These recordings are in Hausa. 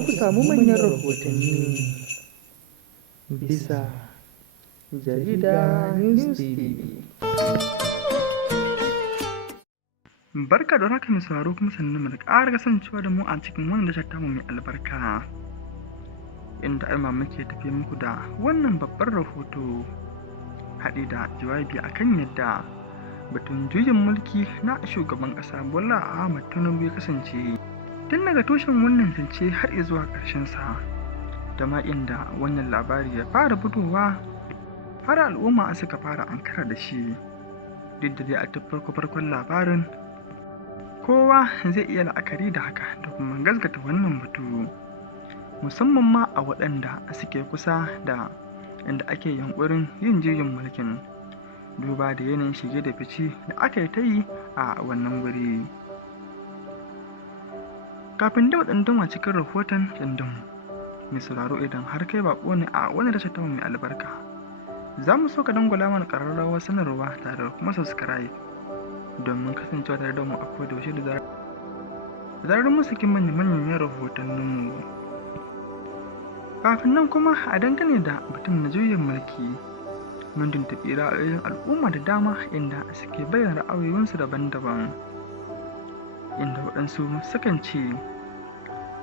ku samu manyan rahotanni bisa jarida News TV. Barka da haka mai sauraro kuma sannan mu da ƙara kasancewa da mu a cikin wannan tashar tamu mai albarka. Inda Aima muke tafi muku da wannan babban rahoto haɗe da jawabi akan yadda batun juyin mulki na shugaban ƙasa Bola Ahmed Tinubu ya kasance tun daga tushen wannan zance har zuwa ƙarshen sa, da ma inda wannan labari ya fara fitowa har al'umma suka fara ankara da shi. Duk da dai a farkon labarin kowa zai iya la'akari da haka da kuma gaskata wannan batu, musamman ma a waɗanda suke kusa da inda ake yunƙurin yin juyin mulkin, duba da yanayin shige da fice da aka yi ta yi a wannan wuri. Kafin da waɗannan cikin rahoton ɗindin mai sauraro, idan har kai baƙo ne a wani tashar tamu mai albarka, za mu so ka dangwala mana ƙararrawar sanarwa tare da kuma subscribe domin kasancewa tare da mu a kodayaushe da zarar mun saki manyan rahotanninmu. Kafin nan kuma a dangane da batun na juyin mulki, mun tuntuɓi ra'ayoyin al'umma da dama inda suke bayyana ra'ayoyinsu daban-daban, inda waɗansu sukan ce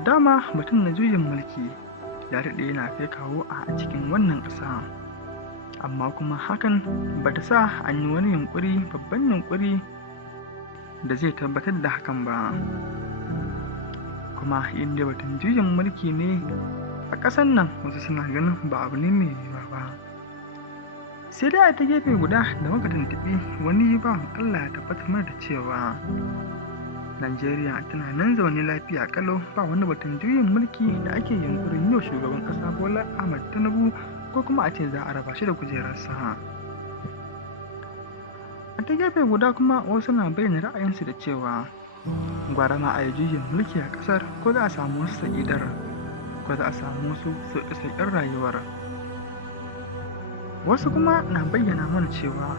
dama batun na juyin mulki ya daɗe yana kai kawo a cikin wannan ƙasa, amma kuma hakan ba ta sa an yi wani babban yunƙuri da zai tabbatar da hakan ba. Kuma inda batun juyin mulki ne a ƙasar nan, wasu suna ganin ba abu ne mai yiwuwa ba. Sai dai a ta gefe guda da muka tuntuɓi wani bawan Allah ya tabbatar mana da cewa Najeriya tana nan zaune lafiya kalau, ba wani batun juyin mulki da ake yunƙurin yau shugaban ƙasa Bola Ahmed Tinubu ko kuma a ce za a raba shi da kujerarsa. A ta gefe guda kuma wasu na bayyana ra'ayinsu da cewa gwara ma a yi juyin mulki a ƙasar, ko za a samu wasu sa'idar, ko za a samu wasu sauƙe-sauƙen rayuwar. Wasu kuma na bayyana mana cewa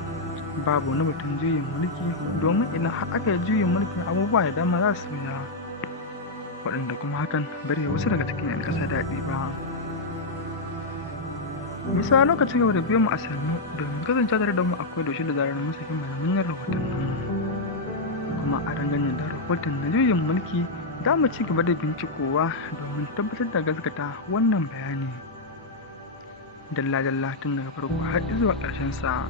babu wani batun juyin mulki, domin idan har aka yi juyin mulki abubuwa da dama za su sauya, waɗanda kuma hakan bari wasu daga cikin 'yan ƙasa daɗi ba. Misali lokaci gaba da biyo mu a sannu domin kasance tare da mu a kodayaushe da zarar mun saki manyan rahotannin. Kuma a dangane da rahoton na juyin mulki za mu ci gaba da bincikowa domin tabbatar da gaskata wannan bayani dalla-dalla tun daga farko har zuwa ƙarshen sa.